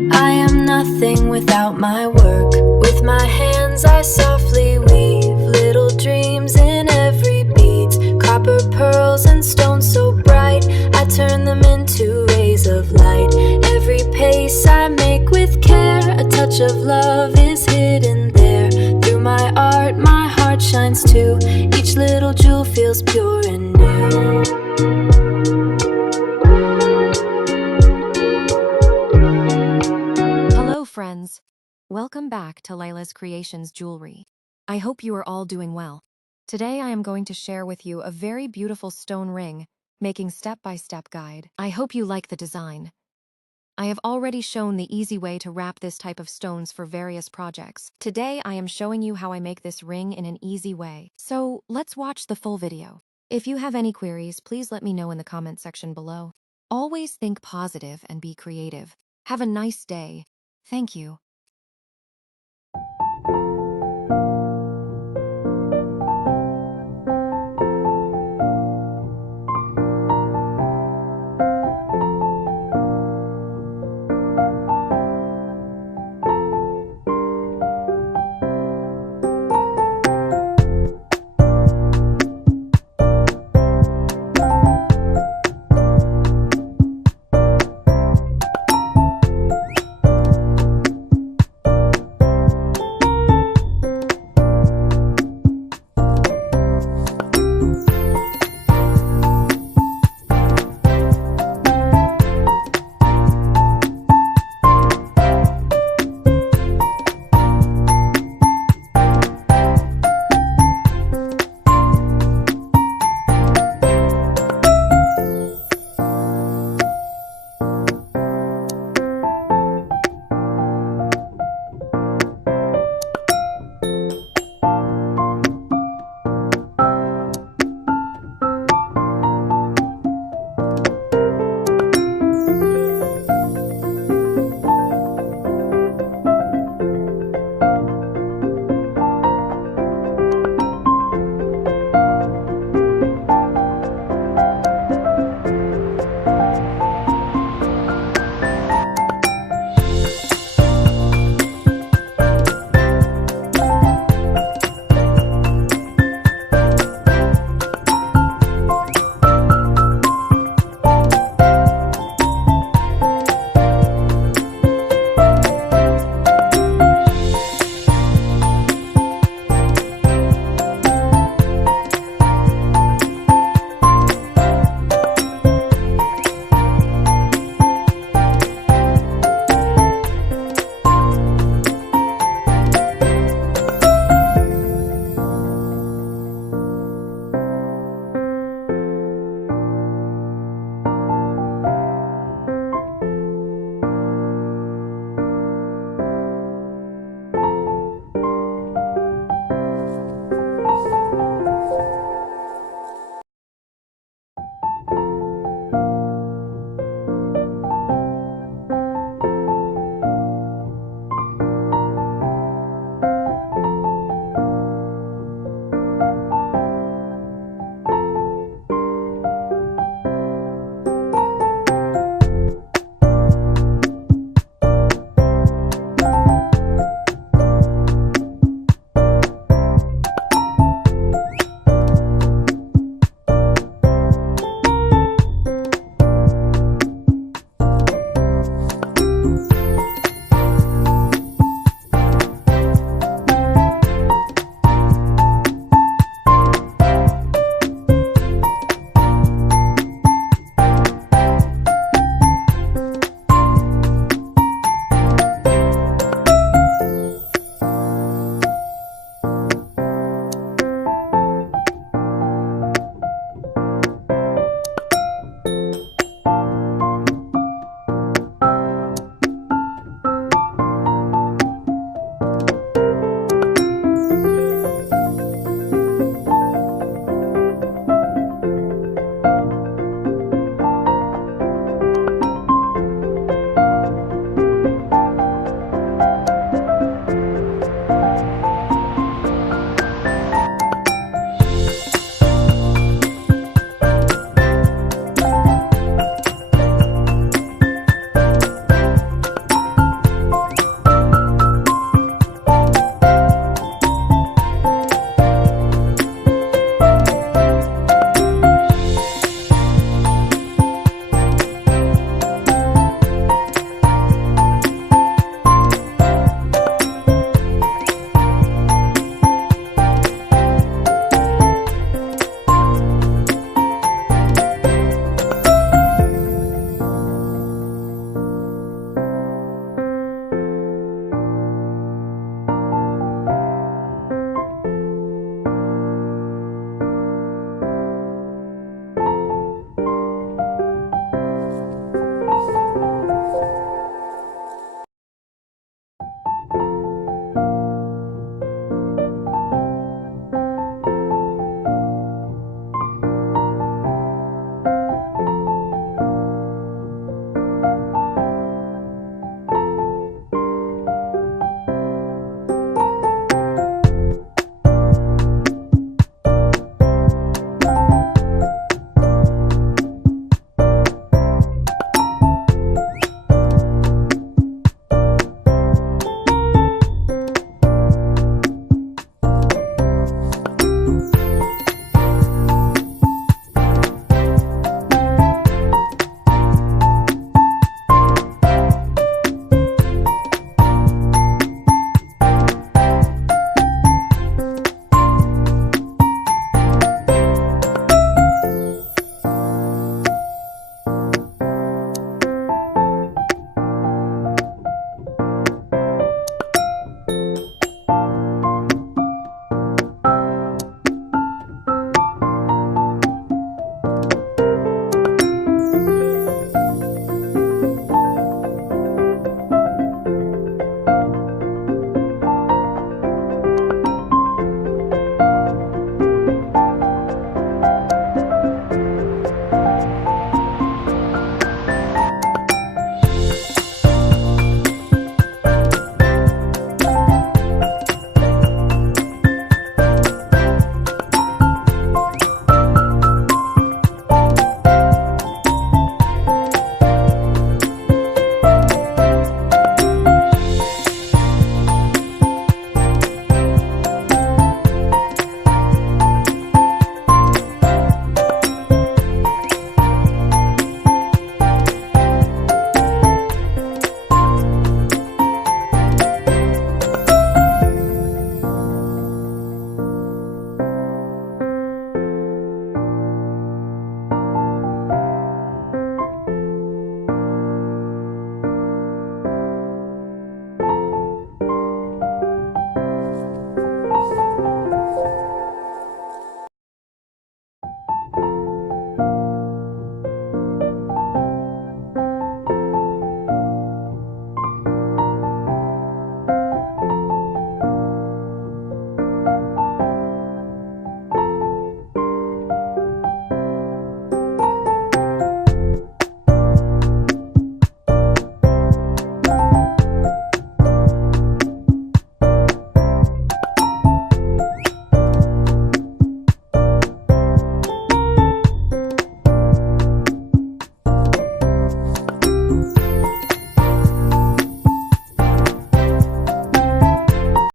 I am nothing without my work. With my hands I softly weave little dreams in every bead. Copper pearls and stones so bright, I turn them into rays of light. Every pace I make with care, a touch of love is hidden there. Through my art, my heart shines too. Each little jewel feels pure and new. Hello friends! Welcome back to Laila's Creations Jewelry. I hope you are all doing well. Today I am going to share with you a very beautiful stone ring, making step-by-step guide. I hope you like the design. I have already shown the easy way to wrap this type of stones for various projects. Today I am showing you how I make this ring in an easy way. So let's watch the full video. If you have any queries, please let me know in the comment section below. Always think positive and be creative. Have a nice day. Thank you.